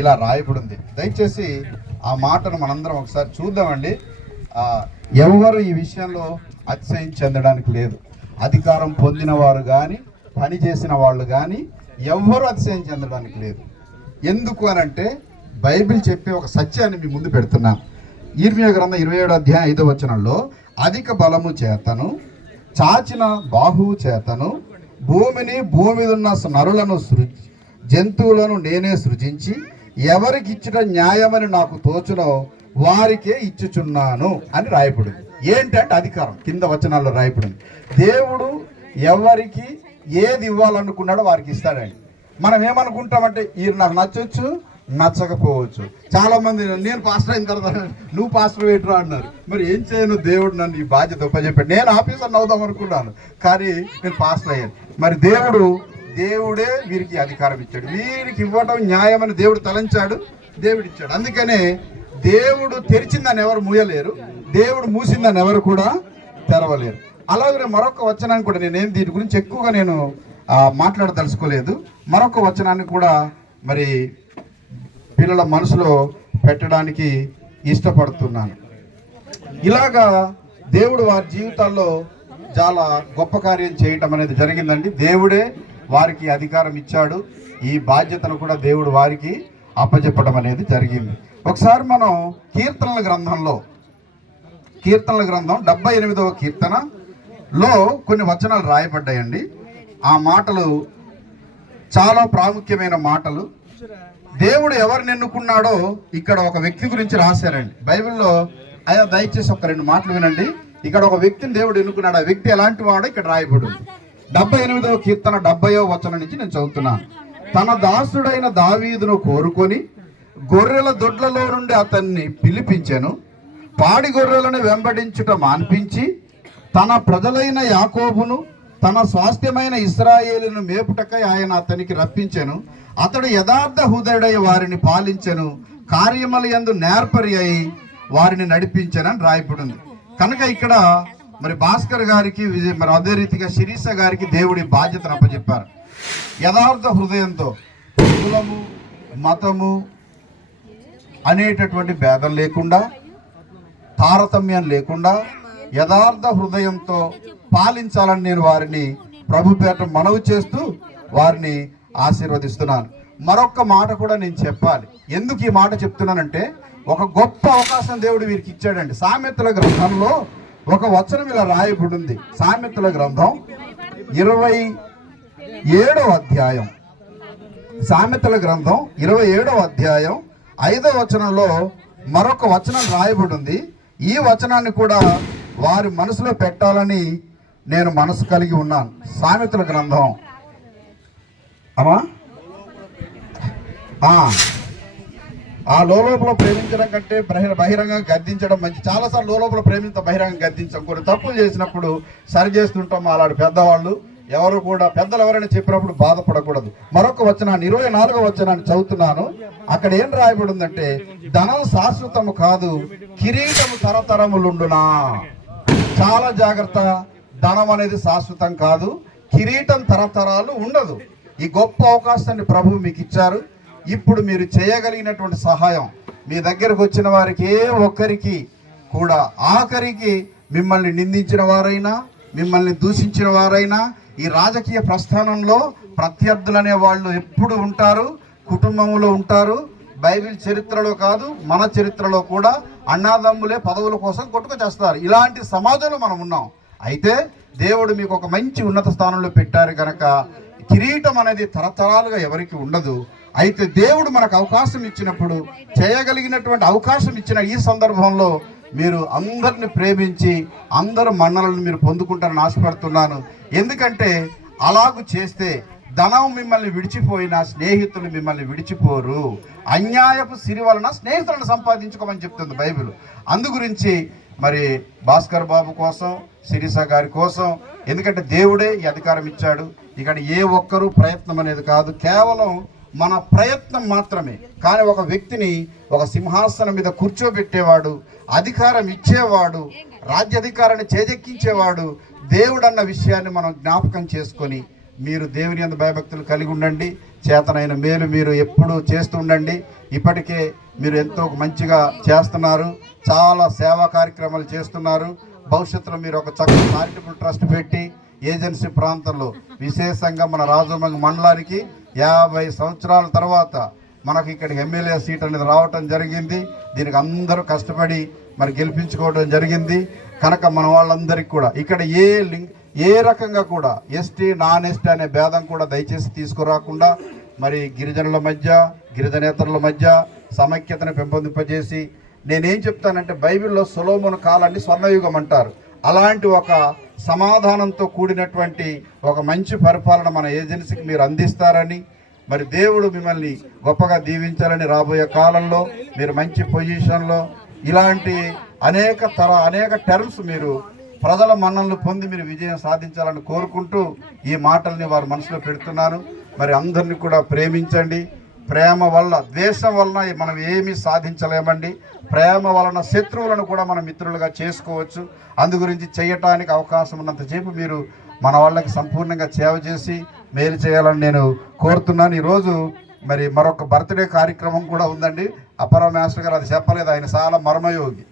ఇలా రాయబడింది. దయచేసి ఆ మాటను మనందరం ఒకసారి చూద్దామండి. ఎవరు ఈ విషయంలో అతిశయం చెందడానికి లేదు. అధికారం పొందిన వారు కానీ పని చేసిన వాళ్ళు కానీ ఎవ్వరూ అతిశయం చెందడానికి లేదు. ఎందుకు అనంటే బైబిల్ చెప్పే ఒక సత్యాన్ని మీ ముందు పెడుతున్నాను. ఇర్మియా గ్రంథం 27వ అధ్యాయం 5వ వచనంలో, అధిక బలము చేతను చాచిన బాహువు చేతను భూమిని భూమి మీద ఉన్న నరులను జంతువులను నేనే సృజించి ఎవరికి ఇచ్చిన న్యాయమని నాకు తోచునో వారికే ఇచ్చుచున్నాను అని రాయబడింది. ఏంటంటే అధికారం కింద వచనాల్లో రాయబడింది. దేవుడు ఎవరికి ఏది ఇవ్వాలనుకున్నాడో వారికి ఇస్తాడండి. మనం ఏమనుకుంటామంటే ఈయన నాకు నచ్చవచ్చు, నచ్చకపోవచ్చు. చాలా మంది నేను పాస్టర్ అయిన తర్వాత నువ్వు పాస్టర్ వేయటరా అన్నారు. మరి ఏం చేయను, దేవుడు నన్ను ఈ బాధ్యత ఉపయోగపెట్టాడు. నేను ఆఫీసర్ అవుదాం అనుకున్నాను, కానీ నేను పాస్టర్ అయ్యాను. మరి దేవుడే వీరికి అధికారం ఇచ్చాడు. వీరికి ఇవ్వటం న్యాయమని దేవుడు తలంచాడు, దేవుడు ఇచ్చాడు. అందుకనే దేవుడు తెరిచిందని ఎవరు మూయలేరు, దేవుడు మూసిందని ఎవరు కూడా తెరవలేరు. అలాగే మరొక వచనాన్ని కూడా నేనేం దీని గురించి ఎక్కువగా నేను మాట్లాడదలుచుకోలేదు. మరొక వచనాన్ని కూడా మరి పిల్లల మనసులో పెట్టడానికి ఇష్టపడుతున్నాను. ఇలాగా దేవుడు వారి జీవితాల్లో చాలా గొప్ప కార్యం చేయటం అనేది జరిగిందండి. దేవుడే వారికి అధికారం ఇచ్చాడు. ఈ బాధ్యతను కూడా దేవుడు వారికి అప్పచెప్పడం అనేది జరిగింది. ఒకసారి మనం కీర్తనల గ్రంథం 78వ కీర్తనలో కొన్ని వచనాలు రాయబడ్డాయండి. ఆ మాటలు చాలా ప్రాముఖ్యమైన మాటలు. దేవుడు ఎవరిని ఎన్నుకున్నాడో ఇక్కడ ఒక వ్యక్తి గురించి రాశారండి బైబిల్లో. అయ్యా దయచేసి ఒక 2 మాటలు వినండి. ఇక్కడ ఒక వ్యక్తిని దేవుడు ఎన్నుకున్నాడు. ఆ వ్యక్తి ఎలాంటి వాడో ఇక్కడ రాయబడి ఉంది. 78వ కీర్తన 70వ వచనం నుంచి నేను చదువుతున్నాను. తన దాసుడైన దావీదును కోరుకొని గొర్రెల దొడ్లలో నుండి అతన్ని పిలిపించెను. పాడి గొర్రెలను వెంబడించుట మాన్పించి తన ప్రజలైన యాకోబును తన స్వాస్థ్యమైన ఇశ్రాయేలును మేపుటకై ఆయన అతనికి రప్పించెను. అతడు యథార్థ హృదయుడై వారిని పాలించెను, కార్యముల యందు నేర్పరి అయి వారిని నడిపించెనని రాయబడింది. కనుక ఇక్కడ మరి భాస్కర్ గారికి మరి అదే రీతిగా శిరీష గారికి దేవుడి బాధ్యతను అప్పచెప్పారు. యథార్థ హృదయంతో కులము మతము అనేటటువంటి భేదం లేకుండా, తారతమ్యం లేకుండా యథార్థ హృదయంతో పాలించాలని నేను వారిని ప్రభు పేట మనవి చేస్తూ వారిని ఆశీర్వదిస్తున్నాను. మరొక్క మాట కూడా నేను చెప్పాలి. ఎందుకు ఈ మాట చెప్తున్నానంటే ఒక గొప్ప అవకాశం దేవుడు వీరికి ఇచ్చాడండి. సామెతల గ్రంథంలో ఒక వచనం ఇలా రాయబడి ఉంది. సామెతల గ్రంథం 27వ అధ్యాయం, సామెతల గ్రంథం 27వ అధ్యాయం 5వ వచనంలో మరొక వచనం రాయబడి ఉంది. ఈ వచనాన్ని కూడా వారి మనసులో పెట్టాలని నేను మనసు కలిగి ఉన్నాను. సామెతల గ్రంథం ఆ లోపల ప్రేమించడం కంటే బహిరంగంగా గద్దించడం మంచి. చాలాసార్లు లోపల బహిరంగంగా గద్దించడం, కొన్ని తప్పులు చేసినప్పుడు సరి చేస్తుంటాం. అలాంటి పెద్దవాళ్ళు ఎవరు కూడా పెద్దలు ఎవరైనా చెప్పినప్పుడు బాధపడకూడదు. మరొక వచనాన్ని 24వ వచనాన్ని చదువుతున్నాను. అక్కడ ఏం రాయబడి ఉందంటే, ధనం శాశ్వతము కాదు, కిరీటము తరతరములుండునా. చాలా జాగ్రత్త. ధనం అనేది శాశ్వతం కాదు, కిరీటం తరతరాలు ఉండదు. ఈ గొప్ప అవకాశాన్ని ప్రభువు మీకు ఇచ్చారు. ఇప్పుడు మీరు చేయగలిగినటువంటి సహాయం, మీ దగ్గరకు వచ్చిన వారికి ఏ ఒక్కరికి కూడా, ఆఖరికి మిమ్మల్ని నిందించిన వారైనా మిమ్మల్ని దూషించిన వారైనా, ఈ రాజకీయ ప్రస్థానంలో ప్రత్యర్థులు అనే వాళ్ళు ఎప్పుడు ఉంటారు, కుటుంబంలో ఉంటారు. బైబిల్ చరిత్రలో కాదు, మన చరిత్రలో కూడా అన్నాదమ్ములే పదవుల కోసం కొట్టుకు చేస్తారు. ఇలాంటి సమాజంలో మనం ఉన్నాం. అయితే దేవుడు మీకు ఒక మంచి ఉన్నత స్థానంలో పెట్టారు కనుక కిరీటం అనేది తరతరాలుగా ఎవరికి ఉండదు. అయితే దేవుడు మనకు అవకాశం ఇచ్చినప్పుడు, చేయగలిగినటువంటి అవకాశం ఇచ్చిన ఈ సందర్భంలో మీరు అందరిని ప్రేమించి అందరు మన్నలను మీరు పొందుకుంటారని ఆశపడుతున్నాను. ఎందుకంటే అలాగూ చేస్తే ధనం మిమ్మల్ని విడిచిపోయినా స్నేహితులు మిమ్మల్ని విడిచిపోరు. అన్యాయపు సిరి వలన స్నేహితులను సంపాదించుకోమని చెప్తుంది బైబిల్. అందు గురించి మరి భాస్కర్ బాబు కోసం, శిరీష గారి కోసం, ఎందుకంటే దేవుడే ఈ అధికారం ఇచ్చాడు. ఇక్కడ ఏ ఒక్కరూ ప్రయత్నం అనేది కాదు, కేవలం మన ప్రయత్నం మాత్రమే. కానీ ఒక వ్యక్తిని ఒక సింహాసనం మీద కూర్చోబెట్టేవాడు, అధికారం ఇచ్చేవాడు, రాజ్యాధికారాన్ని చేజెక్కించేవాడు దేవుడు అన్న విషయాన్ని మనం జ్ఞాపకం చేసుకొని మీరు దేవుని యందు భయభక్తులు కలిగి ఉండండి. చేతనైన మేలు మీరు ఎప్పుడూ చేస్తూ ఉండండి. ఇప్పటికే మీరు ఎంతో మంచిగా చేస్తున్నారు, చాలా సేవా కార్యక్రమాలు చేస్తున్నారు. భవిష్యత్తులో మీరు ఒక చక్కటి చారిటబుల్ ట్రస్ట్ పెట్టి ఏజెన్సీ ప్రాంతంలో విశేషంగా మన రాజమండ్రి మండలానికి 50 సంవత్సరాల తర్వాత మనకి ఇక్కడికి ఎమ్మెల్యే సీట్ అనేది రావటం జరిగింది. దీనికి అందరూ కష్టపడి మరి గెలిపించుకోవడం జరిగింది. కనుక మన వాళ్ళందరికీ కూడా ఇక్కడ ఏ రకంగా కూడా ఎస్టీ నాన్ ఎస్టీ అనే భేదం కూడా దయచేసి తీసుకురాకుండా మరి గిరిజనుల మధ్య గిరిజనేతరుల మధ్య సమైక్యతను పెంపొందింపజేసి, నేనేం చెప్తానంటే బైబిల్లో సొలొమోను కాలాన్ని స్వర్ణయుగం అంటారు. అలాంటి ఒక సమాధానంతో కూడినటువంటి ఒక మంచి పరిపాలన మన ఏజెన్సీకి మీరు అందిస్తారని, మరి దేవుడు మిమ్మల్ని గొప్పగా దీవించాలని, రాబోయే కాలంలో మీరు మంచి పొజిషన్లో ఇలాంటి అనేక టర్మ్స్ మీరు ప్రజల మన్ననలు పొంది మీరు విజయం సాధించాలని కోరుకుంటూ ఈ మాటల్ని వారి మనసులో పెడుతున్నాను. మరి అందరినీ కూడా ప్రేమించండి. ప్రేమ వల్ల, ద్వేషం వలన మనం ఏమీ సాధించలేమండి. ప్రేమ వలన శత్రువులను కూడా మనం మిత్రులుగా చేసుకోవచ్చు. అందు గురించి చేయటానికి అవకాశం ఉన్నంతసేపు మీరు మన వాళ్ళకి సంపూర్ణంగా సేవ చేసి మేలు చేయాలని నేను కోరుతున్నాను. ఈరోజు మరి మరొక బర్త్డే కార్యక్రమం కూడా ఉందండి. అపర మాస్టర్ గారు అది చెప్పలేదు, ఆయన చాలా మర్మయోగి.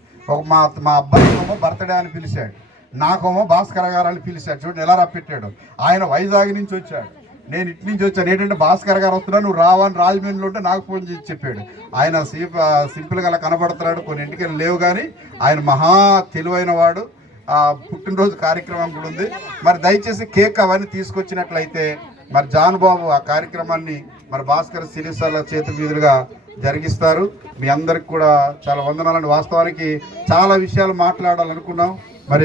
మా అబ్బాయికేమో బర్త్డే అని పిలిచాడు, నాకేమో భాస్కర్ గారు అని పిలిచాడు. చూడండి ఎలా రప్పెట్టాడు. ఆయన వైజాగ్ నుంచి వచ్చాడు, నేను ఇటు నుంచి వచ్చాను. ఏంటంటే భాస్కర్ గారు వస్తున్నాను, నువ్వు రావని రాజమండ్రిలో ఉంటే నాకు ఫోన్ చేసి చెప్పాడు. ఆయన సింపుల్గా అలా కనబడుతున్నాడు, కొన్ని ఇంటికి లేవు, కానీ ఆయన మహా తెలివైన వాడు. పుట్టినరోజు కార్యక్రమం కూడా ఉంది. మరి దయచేసి కేక్ అవన్నీ తీసుకొచ్చినట్లయితే మరి జాన్ బాబు ఆ కార్యక్రమాన్ని మరి భాస్కర్ సిరిసాల చేతి మీదుగా జరిగిస్తారు. మీ అందరికి కూడా చాలా వందనాలండి. వాస్తవానికి చాలా విషయాలు మాట్లాడాలనుకున్నాం. మరి